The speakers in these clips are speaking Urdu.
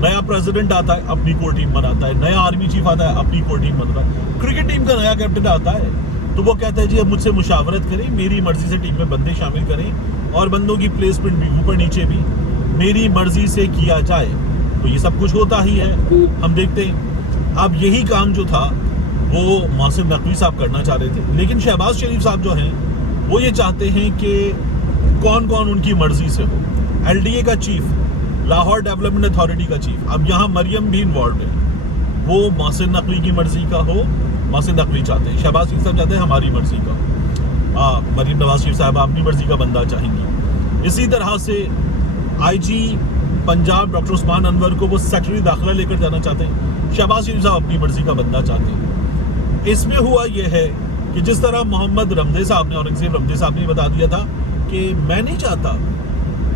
نیا پریزیڈنٹ آتا ہے اپنی کور ٹیم بناتا ہے, نیا آرمی چیف آتا ہے اپنی کور ٹیم بناتا ہے, کرکٹ ٹیم کا نیا کیپٹن آتا ہے تو وہ کہتا ہے جی اب مجھ سے مشاورت کریں, میری مرضی سے ٹیم میں بندے شامل کریں اور بندوں کی پلیسمنٹ بھی اوپر نیچے بھی میری مرضی سے کیا جائے. تو یہ سب کچھ ہوتا ہی ہے, ہم دیکھتے ہیں. اب یہی کام جو تھا وہ محسن نقوی صاحب کرنا چاہ رہے تھے, لیکن شہباز شریف صاحب جو ہیں وہ یہ چاہتے ہیں کہ کون کون ان کی مرضی سے ہو. ایل ڈی اے کا چیف, لاہور ڈیولپمنٹ اتھارٹی کا چیف, اب یہاں مریم بھی انوالوڈ ہے, وہ محسن نقوی کی مرضی کا ہو. محسن نقوی چاہتے ہیں, شہباز شریف صاحب چاہتے ہیں ہماری مرضی کا, مریم نواز شریف صاحب اپنی مرضی کا بندہ چاہیں گی. اسی طرح سے آئی جی پنجاب ڈاکٹر عثمان انور کو وہ سیکرٹری داخلہ لے کر جانا چاہتے ہیں, شہباز شریف صاحب اپنی مرضی کا بندہ چاہتے ہیں. اس میں ہوا یہ ہے کہ جس طرح محمد رمدے صاحب نے, اورنگزیب رمدے صاحب نے بتا دیا تھا کہ میں نہیں چاہتا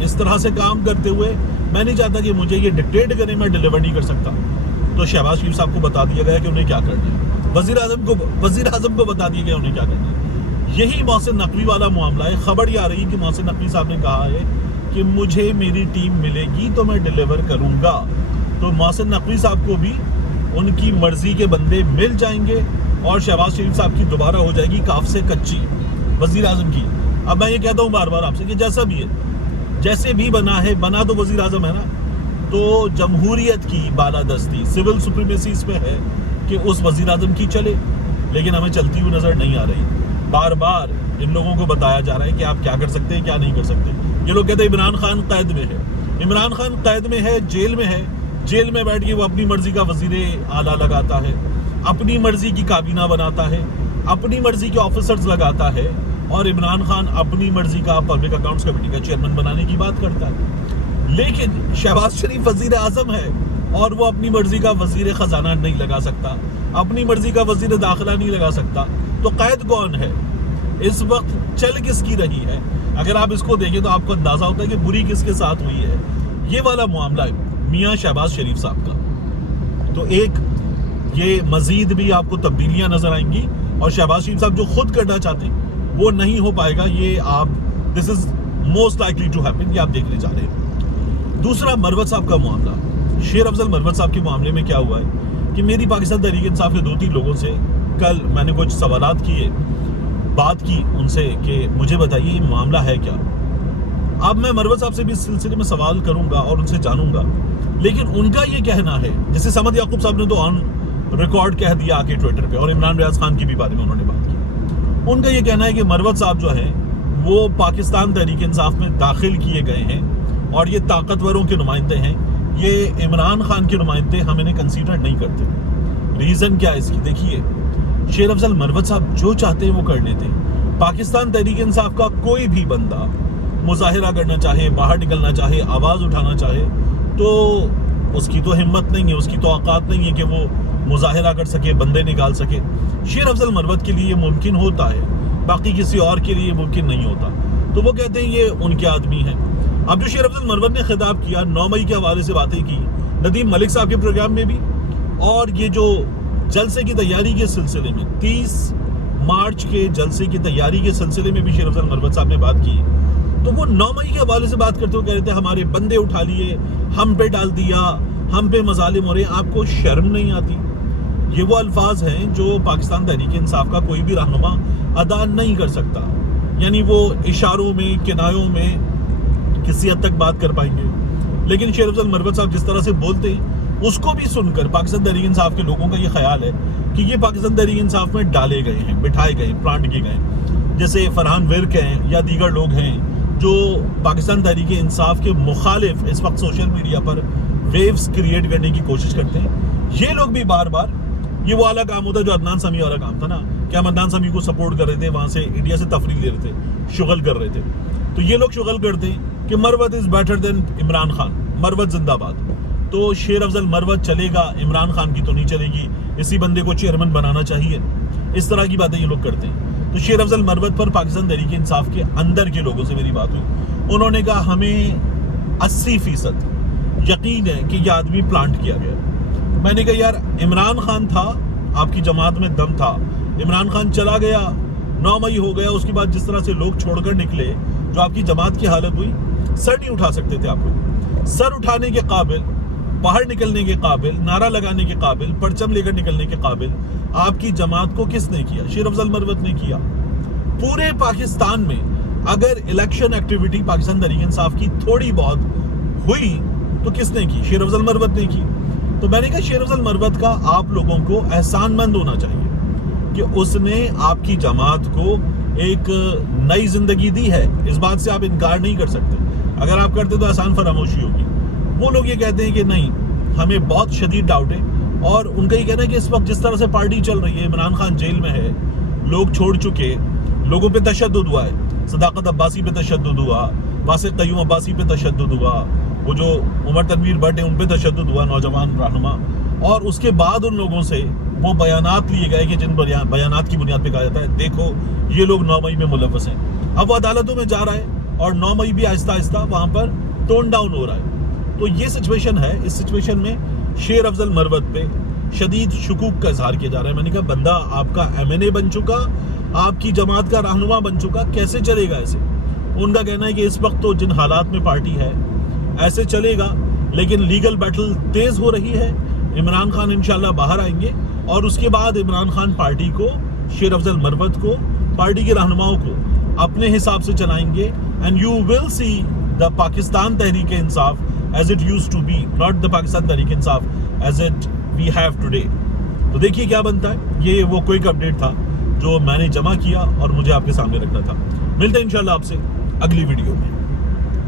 اس طرح سے کام کرتے ہوئے, میں نہیں چاہتا کہ مجھے یہ ڈکٹیٹ کریں, میں ڈیلیور نہیں کر سکتا. تو شہباز شریف صاحب کو بتا دیا گیا کہ انہیں کیا کرنا ہے, وزیر اعظم کو بتا دیا گیا انہیں کیا کرنا ہے. یہی محسن نقوی والا معاملہ ہے. خبر یہ آ رہی کہ محسن نقوی صاحب نے کہا ہے کہ مجھے میری ٹیم ملے گی تو میں ڈیلیور کروں گا. تو محسن نقوی صاحب کو بھی ان کی مرضی کے بندے مل جائیں گے اور شہباز شریف صاحب کی دوبارہ ہو جائے گی کاف سے کچی وزیر اعظم کی. اب میں یہ کہتا ہوں بار بار آپ سے کہ جیسا بھی ہے, جیسے بھی بنا ہے, بنا تو وزیر اعظم ہے نا, تو جمہوریت کی بالادستی سول سپریمیسی اس پہ ہے کہ اس وزیر اعظم کی چلے, لیکن ہمیں چلتی ہوئی نظر نہیں آ رہی. بار بار ان لوگوں کو بتایا جا رہا ہے کہ آپ کیا کر سکتے ہیں کیا نہیں کر سکتے. یہ لوگ کہتے ہیں عمران خان قید میں ہے, عمران خان قید میں ہے, جیل میں ہے, جیل میں بیٹھ کے وہ اپنی مرضی کا وزیر اعلیٰ لگاتا ہے, اپنی مرضی کی کابینہ بناتا ہے, اپنی مرضی کے آفیسرز لگاتا ہے, اور عمران خان اپنی مرضی کا پبلک اکاؤنٹس کمیٹی کا چیئرمین بنانے کی بات کرتا ہے. لیکن شہباز شریف وزیر اعظم ہے اور وہ اپنی مرضی کا وزیر خزانہ نہیں لگا سکتا, اپنی مرضی کا وزیر داخلہ نہیں لگا سکتا. تو قید کون ہے اس وقت, چل کس کی رہی ہے؟ اگر آپ اس کو دیکھیں تو آپ کو اندازہ ہوتا ہے کہ بری کس کے ساتھ ہوئی ہے. یہ والا معاملہ ہے میاں شہباز شریف صاحب کا. تو ایک یہ مزید بھی آپ کو تبدیلیاں نظر آئیں گی, اور شہباز شریف صاحب جو خود کرنا چاہتے ہیں وہ نہیں ہو پائے گا. یہ آپ this is most likely to happen, یہ آپ دیکھنے جا رہے ہیں. دوسرا مروت صاحب کا معاملہ, شیر افضل مروت صاحب کے معاملے میں کیا ہوا ہے کہ میری پاکستان تحریک انصاف کے 2-3 لوگوں سے کل میں نے کچھ سوالات کیے, بات کی ان سے کہ مجھے بتائیے یہ معاملہ ہے کیا. اب میں مروت صاحب سے بھی اس سلسلے میں سوال کروں گا اور ان سے جانوں گا, لیکن ان کا یہ کہنا ہے, جیسے سمد یعقوب صاحب نے تو آن ریکارڈ کہہ دیا آ کے ٹویٹر پہ, اور عمران ریاض خان کے بھی بارے میں انہوں نے بات کی. ان کا یہ کہنا ہے کہ مروت صاحب جو ہیں وہ پاکستان تحریک انصاف میں داخل کیے گئے ہیں اور یہ طاقتوروں کے نمائندے ہیں, یہ عمران خان کے نمائندے, ہم انہیں کنسیڈر نہیں کرتے. ریزن کیا ہے اس کی؟ دیکھیے, شیر افضل مروت صاحب جو چاہتے ہیں وہ کر لیتے ہیں. پاکستان تحریک انصاف کا کوئی بھی بندہ مظاہرہ کرنا چاہے, باہر نکلنا چاہے, آواز اٹھانا چاہے, تو اس کی تو ہمت نہیں ہے, اس کی تو اوقات نہیں ہے کہ وہ مظاہرہ کر سکے, بندے نکال سکے. شیر افضل مروت کے لیے یہ ممکن ہوتا ہے, باقی کسی اور کے لیے یہ ممکن نہیں ہوتا. تو وہ کہتے ہیں یہ ان کے آدمی ہیں. اب جو شیر افضل مروت نے خطاب کیا, 9 مئی کے حوالے سے باتیں کی ندیم ملک صاحب کے پروگرام میں بھی, اور یہ جو جلسے کی تیاری کے سلسلے میں 30 مارچ کے جلسے کی تیاری کے سلسلے میں بھی شیر افضل مروت صاحب نے بات کی, تو وہ 9 مئی کے حوالے سے بات کرتے ہوئے کہہ رہے تھے ہمارے بندے اٹھا لیے, ہم پہ ڈال دیا, ہم پہ مظالم ہو رہے ہیں. آپ کو شرم نہیں آتی؟ یہ وہ الفاظ ہیں جو پاکستان تحریک انصاف کا کوئی بھی رہنما ادا نہیں کر سکتا. یعنی وہ اشاروں میں, کنایوں میں کسی حد تک بات کر پائیں گے, لیکن شیر افضل مروت صاحب جس طرح سے بولتے ہیں اس کو بھی سن کر پاکستان تحریک انصاف کے لوگوں کا یہ خیال ہے کہ یہ پاکستان تحریک انصاف میں ڈالے گئے ہیں, بٹھائے گئے, پلانٹ کیے گئے. جیسے فرحان ورک ہیں یا دیگر لوگ ہیں جو پاکستان تحریک انصاف کے مخالف اس وقت سوشل میڈیا پر ویوز کریٹ کرنے کی کوشش کرتے ہیں. یہ لوگ بھی بار بار, یہ وہ والا کام ہوتا ہے جو عدنان سمیع والا کام تھا نا, کہ ہم عدنان سمیع کو سپورٹ کر رہے تھے, وہاں سے انڈیا سے تفریح لے رہے تھے, شغل کر رہے تھے. تو یہ لوگ شغل کرتے ہیں کہ Marwat is better than Imran Khan, Marwat زندہ باد. تو شیر افضل مروت چلے گا, عمران خان کی تو نہیں چلے گی, اسی بندے کو چیئرمین بنانا چاہیے. اس طرح کی باتیں یہ لوگ کرتے ہیں. تو شیر افضل مروت پر پاکستان تحریک انصاف کے اندر کے لوگوں سے میری بات ہوئی, انہوں نے کہا ہمیں 80% یقین ہے کہ یہ آدمی پلانٹ کیا گیا. میں نے کہا یار عمران خان تھا, آپ کی جماعت میں دم تھا, عمران خان چلا گیا, 9 مئی ہو گیا, اس کے بعد جس طرح سے لوگ چھوڑ کر نکلے, جو آپ کی جماعت کی حالت ہوئی, سر نہیں اٹھا سکتے تھے آپ لوگ. سر اٹھانے کے قابل باہر نکلنے کے قابل، نعرہ لگانے کے قابل، پرچم لے کر نکلنے کے قابل آپ کی جماعت کو کس نے کیا؟ شیر افضل مروت نے کیا۔ پورے پاکستان میں اگر الیکشن ایکٹیویٹی پاکستان تحریک انصاف کی تھوڑی بہت ہوئی تو کس نے کی؟ شیر افضل مروت نے کی۔ تو میں نے کہا شیر افضل مروت کا آپ لوگوں کو احسان مند ہونا چاہیے کہ اس نے آپ کی جماعت کو ایک نئی زندگی دی ہے، اس بات سے آپ انکار نہیں کر سکتے۔ اگر آپ کرتے تو احسان فراموشی ہوگی۔ وہ لوگ یہ کہتے ہیں کہ نہیں، ہمیں بہت شدید ڈاؤٹ ہے، اور ان کا یہ کہنا ہے کہ اس وقت جس طرح سے پارٹی چل رہی ہے، عمران خان جیل میں ہے، لوگ چھوڑ چکے، لوگوں پہ تشدد ہوا ہے، صداقت عباسی پہ تشدد ہوا، واسق قیوم عباسی پہ تشدد ہوا، وہ جو عمر تنویر بٹ ہیں ان پہ تشدد ہوا، نوجوان رہنما، اور اس کے بعد ان لوگوں سے وہ بیانات لیے گئے کہ جن بیانات کی بنیاد پہ کہا جاتا ہے دیکھو یہ لوگ 9 مئی میں ملوث ہیں۔ اب وہ عدالتوں میں جا رہا ہے اور 9 مئی بھی آہستہ آہستہ وہاں پر ٹون ڈاؤن ہو رہا ہے۔ تو یہ سچویشن ہے۔ اس سچویشن میں شیر افضل مروت پہ شدید شکوک کا اظہار کیا جا رہا ہے۔ میں نے کہا بندہ آپ کا MNA بن چکا، آپ کی جماعت کا رہنما بن چکا، کیسے چلے گا ایسے؟ ان کا کہنا ہے کہ اس وقت تو جن حالات میں پارٹی ہے ایسے چلے گا، لیکن لیگل بیٹل تیز ہو رہی ہے، عمران خان انشاءاللہ باہر آئیں گے، اور اس کے بعد عمران خان پارٹی کو، شیر افضل مروت کو، پارٹی کے رہنماؤں کو اپنے حساب سے چلائیں گے، and you will C the Pakistan Tehreek Insaf as it used to be, not the Pakistan Tehreek Insaf as it we have today۔ تو دیکھیے کیا بنتا ہے۔ یہ وہ کوئک اپڈیٹ تھا جو میں نے جمع کیا اور مجھے آپ کے سامنے رکھنا تھا۔ ملتے ہیں انشاءاللہ آپ سے اگلی ویڈیو میں۔